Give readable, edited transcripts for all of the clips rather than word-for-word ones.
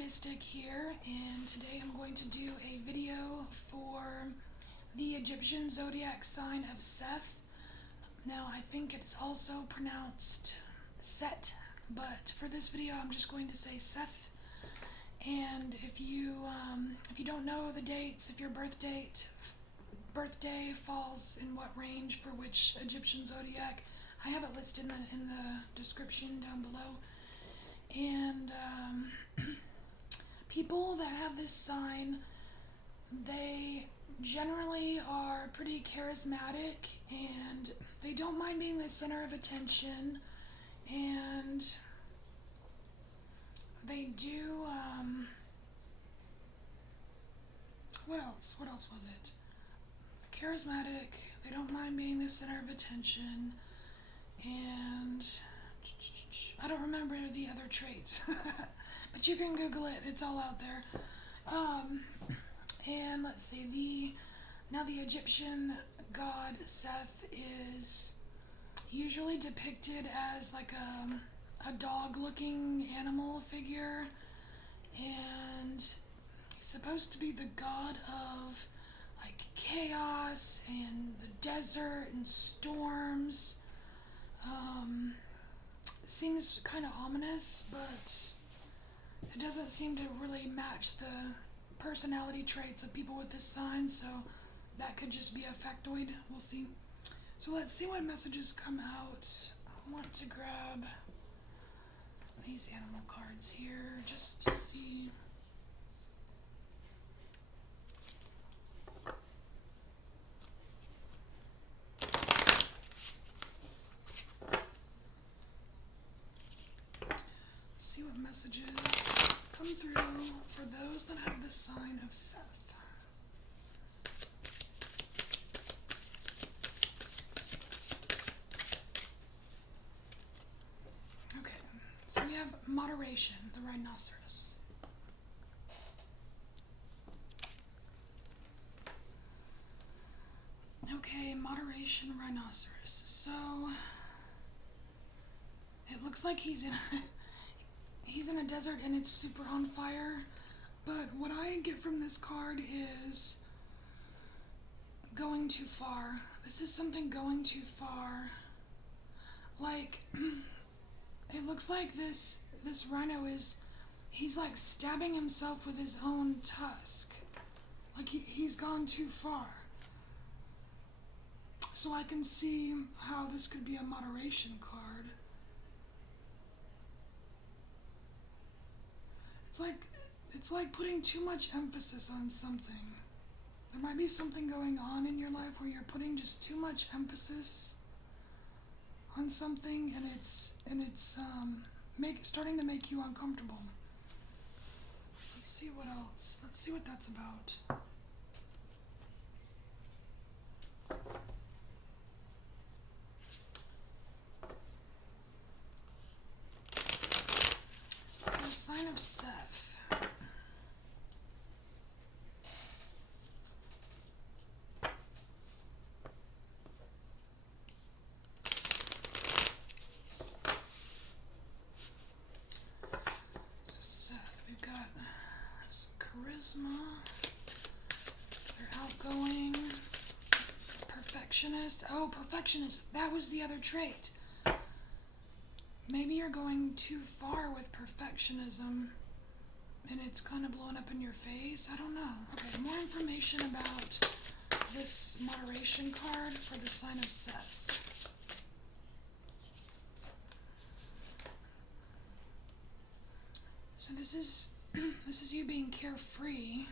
Mystic here, and today I'm going to do a video for the Egyptian Zodiac Sign of Seth. Now, I think it's also pronounced Set, but for this video I'm just going to say Seth. And if you don't know the dates, if your birthday falls in what range for which Egyptian zodiac, I have it listed in the description down below. And people that have this sign, they generally are pretty charismatic and they don't mind being the center of attention, and they do, what else was it? Charismatic, they don't mind being the center of attention, and I don't remember the other traits, but you can Google it, it's all out there. And let's see, the Egyptian god Seth is usually depicted as like a dog-looking animal figure, and he's supposed to be the god of like chaos and the desert and storms. Seems kind of ominous, but it doesn't seem to really match the personality traits of people with this sign, so that could just be a factoid. We'll see. So let's see what messages come out. I want to grab these animal cards here just to see. See what messages come through for those that have the sign of Seth. Okay, so we have moderation, the rhinoceros. Okay, moderation, rhinoceros. So it looks like he's in a desert and it's super on fire, but what I get from this card is going too far. This is something going too far. Like, it looks like this rhino he's like stabbing himself with his own tusk. Like he's gone too far. So I can see how this could be a moderation card. It's like putting too much emphasis on something. There might be something going on in your life where you're putting just too much emphasis on something, and it's starting to make you uncomfortable. Let's see what else. Let's see what that's about. The sign of Seth. So Seth, we've got some charisma. They're outgoing. Perfectionist. Oh, perfectionist. That was the other trait. Maybe you're going too far with perfectionism and it's kind of blowing up in your face. I don't know. Okay, more information about this moderation card for the sign of Seth. So this is you being carefree.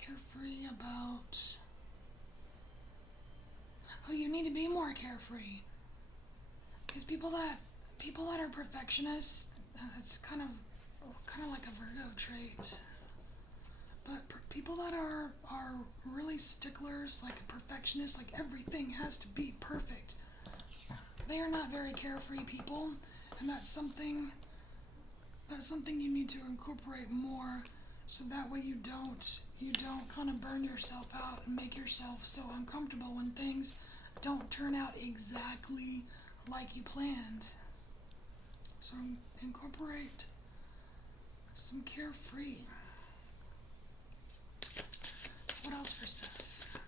Carefree about... Oh, you need to be more carefree. Because people that are perfectionists, it's kind of like a Virgo trait. But people that are really sticklers, like a perfectionist, like everything has to be perfect, they are not very carefree people, and that's something you need to incorporate more, so that way you don't kind of burn yourself out and make yourself so uncomfortable when things don't turn out exactly like you planned. So incorporate some carefree. What else for Seth?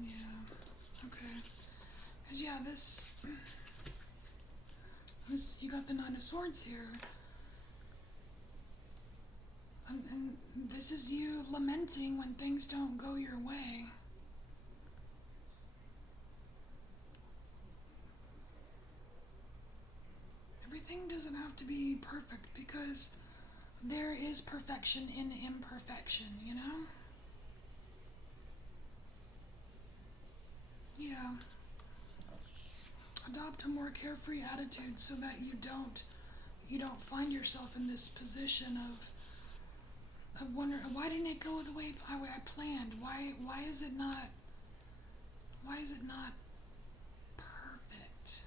Yeah, okay. Because, yeah, this, you got the Nine of Swords here. And this is you lamenting when things don't go your way. Everything doesn't have to be perfect because there is perfection in imperfection, you know? Yeah. Adopt a more carefree attitude so that you don't find yourself in this position of wondering, why didn't it go the way I planned? Why is it not perfect?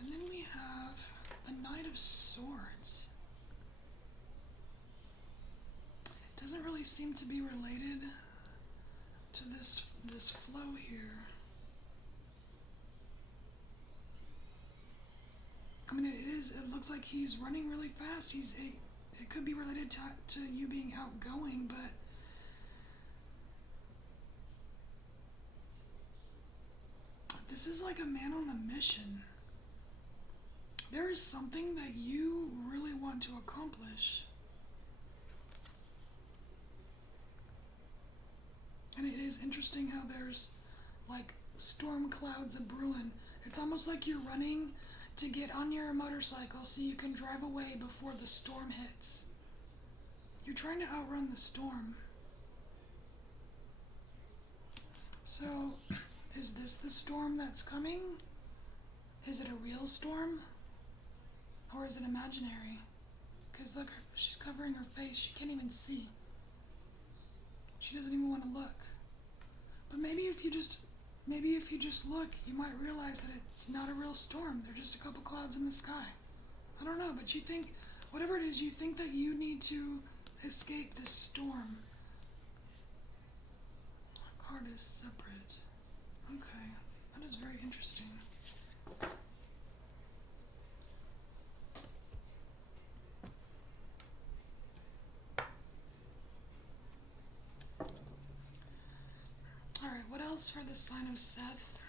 And then we have the Knight of Swords. Doesn't really seem to be related to this flow here. I mean, it looks like he's running really fast. It could be related to you being outgoing, but this is like a man on a mission. There is something that you really want to accomplish. And it is interesting how there's like storm clouds a-brewing. It's almost like you're running to get on your motorcycle so you can drive away before the storm hits. You're trying to outrun the storm. So, is this the storm that's coming? Is it a real storm? Or is it imaginary? Because look, she's covering her face. She can't even see. She doesn't even want to look. But maybe if you just look, you might realize that it's not a real storm. They're just a couple clouds in the sky. I don't know, but you think, whatever it is, you think that you need to escape this storm. That card is separate. Okay, that is very interesting. Alright, what else for the sign of Seth?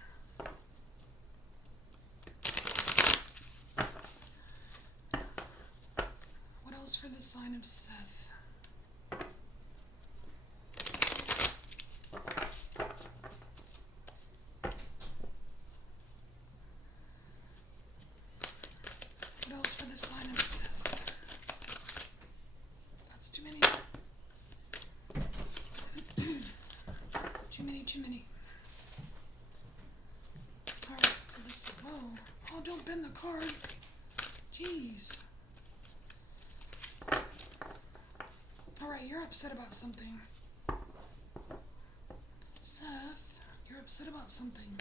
What else for the sign of Seth? What else for the sign of Seth? That's too many. Too many. Alright, for this. Whoa. Oh, don't bend the card. Jeez. Alright, you're upset about something. Seth, you're upset about something.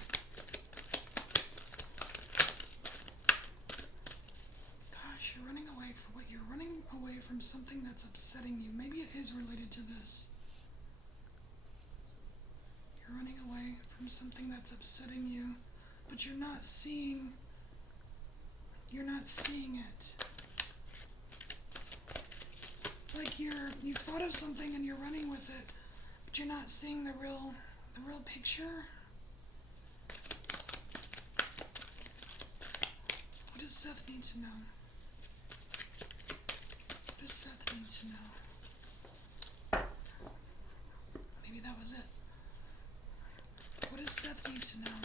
Gosh, you're running away from what? You're running away from something that's upsetting you. Maybe it is related to this. You're running away from something that's upsetting you, but you're not seeing it. It's like you've thought of something and you're running with it, but you're not seeing the real picture. What does Seth need to know? What does Seth need to know? Maybe that was it. What does Seth need to know?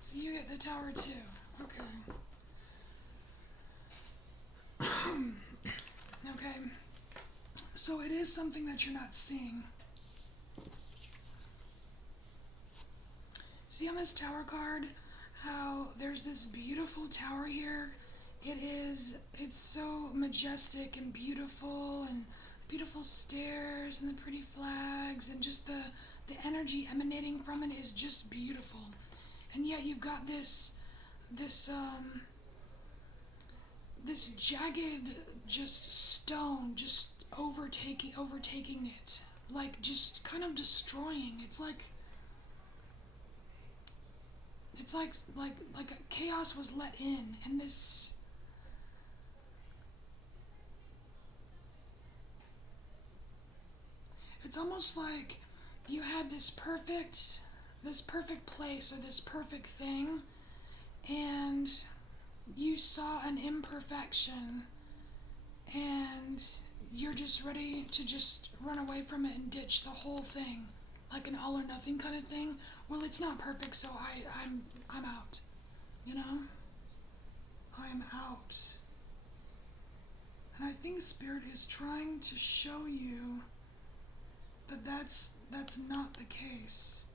So you get the tower too. Okay. Okay. So it is something that you're not seeing. See on this tower card how there's this beautiful tower here. It's so majestic and beautiful, and beautiful stairs and the pretty flags, and just the energy emanating from it is just beautiful. And yet you've got this jagged just stone just overtaking it, like just kind of destroying. It's like a chaos was let in, and this, it's almost like you had this perfect place or this perfect thing, and you saw an imperfection, and you're just ready to just run away from it and ditch the whole thing, like an all or nothing kind of thing. Well, it's not perfect, so I'm out. You know? I'm out. And I think Spirit is trying to show you that that's not the case.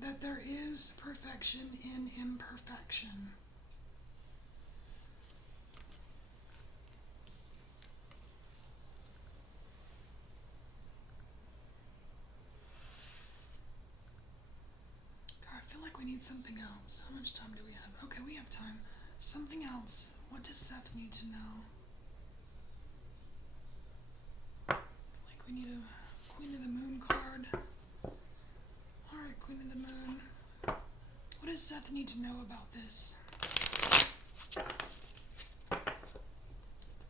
That there is perfection in imperfection. God, I feel like we need something else. How much time do we have? Okay, we have time. Something else. What does Seth need to know? Like, we need a Queen of the Moon card. Alright, Queen of the Moon. What does Seth need to know about this?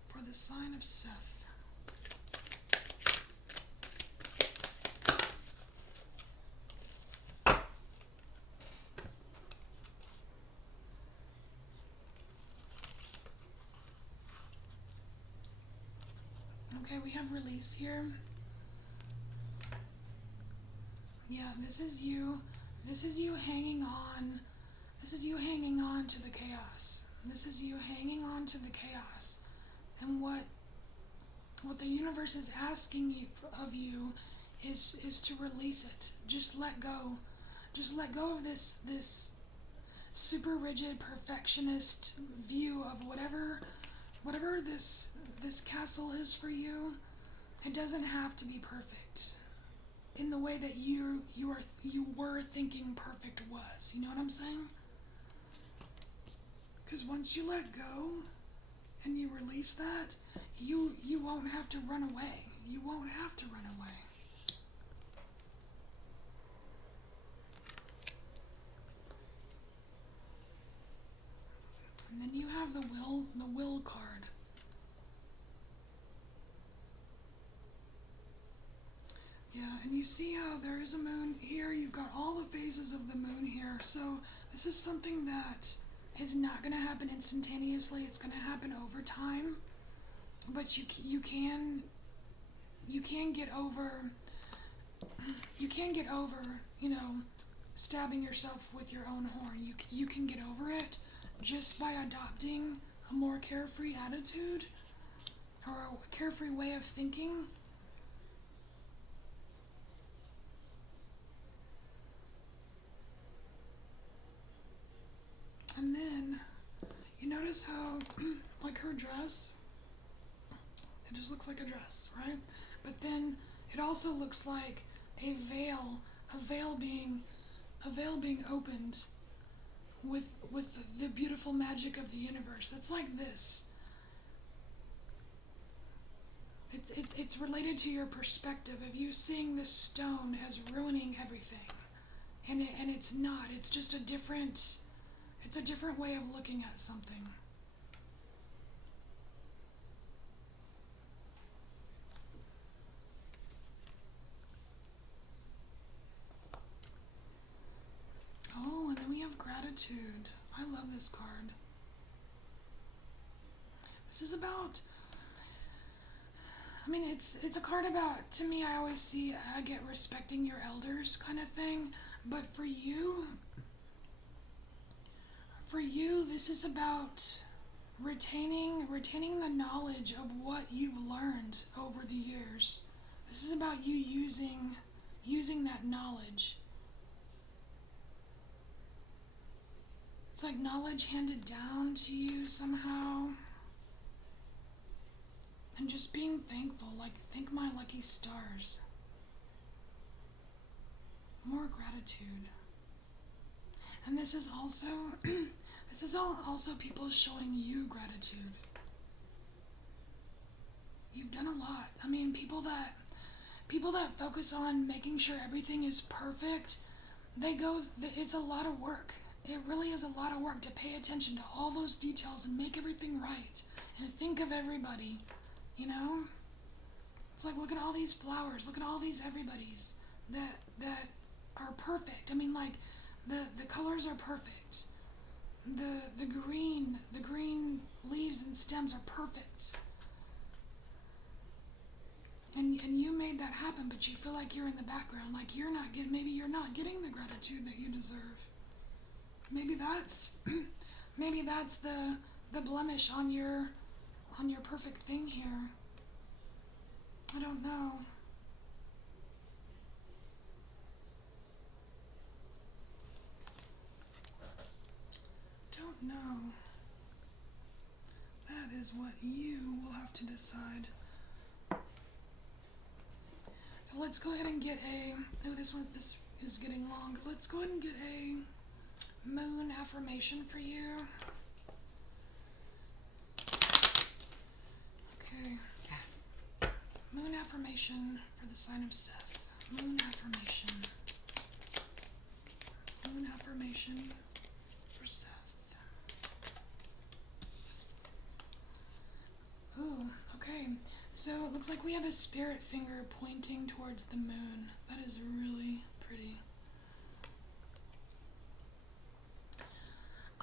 For the sign of Seth. Okay, we have release here. Yeah, this is you. This is you hanging on. This is you hanging on to the chaos. This is you hanging on to the chaos. And what the universe is asking of you is to release it. Just let go. Just let go of this super rigid perfectionist view of whatever this castle is for you. It doesn't have to be perfect in the way that you were thinking perfect was. You know what I'm saying? Because once you let go and you release that, you won't have to run away. You won't have to run away. And then you have the will card. Yeah, and you see how there is a moon here. You've got all the phases of the moon here. So this is something that is not going to happen instantaneously. It's going to happen over time. But you can get over, stabbing yourself with your own horn. You can get over it just by adopting a more carefree attitude or a carefree way of thinking. And then you notice how, like her dress, it just looks like a dress, right? But then it also looks like a veil being opened with the beautiful magic of the universe. That's like this. It's related to your perspective of you seeing this stone as ruining everything, and it's not. It's just a different way of looking at something. Oh, and then we have gratitude. I love this card. This is about, I mean, it's a card about, to me, I always see, I get respecting your elders kind of thing. But for you, this is about retaining the knowledge of what you've learned over the years. This is about you using that knowledge. It's like knowledge handed down to you somehow. And just being thankful, like thank my lucky stars. More gratitude. And this is also, this is also people showing you gratitude. You've done a lot. I mean, people that focus on making sure everything is perfect, it's a lot of work. It really is a lot of work to pay attention to all those details and make everything right and think of everybody, you know? It's like, look at all these flowers, look at all these everybody's that are perfect. I mean, like, the colors are perfect. The green leaves and stems are perfect. And you made that happen, but you feel like you're in the background, like maybe you're not getting the gratitude that you deserve. Maybe that's the blemish on your perfect thing here. I don't know. Don't know. That is what you will have to decide. So let's go ahead and get this is getting long. Let's go ahead and get a moon affirmation for you. Okay. Moon affirmation for the sign of Seth. Moon affirmation. Moon affirmation for Seth. Ooh, okay. So it looks like we have a spirit finger pointing towards the moon. That is really pretty.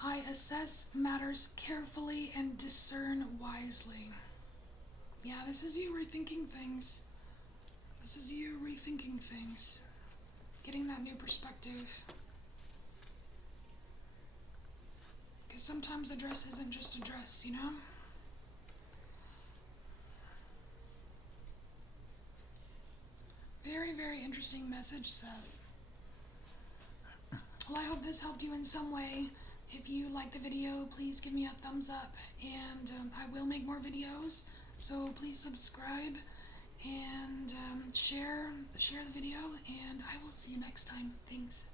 I assess matters carefully and discern wisely. Yeah, this is you rethinking things. This is you rethinking things. Getting that new perspective. Because sometimes a dress isn't just a dress, you know? Very, very interesting message, Seth. Well, I hope this helped you in some way. If you like the video, please give me a thumbs up, and I will make more videos, so please subscribe and share the video, and I will see you next time. Thanks.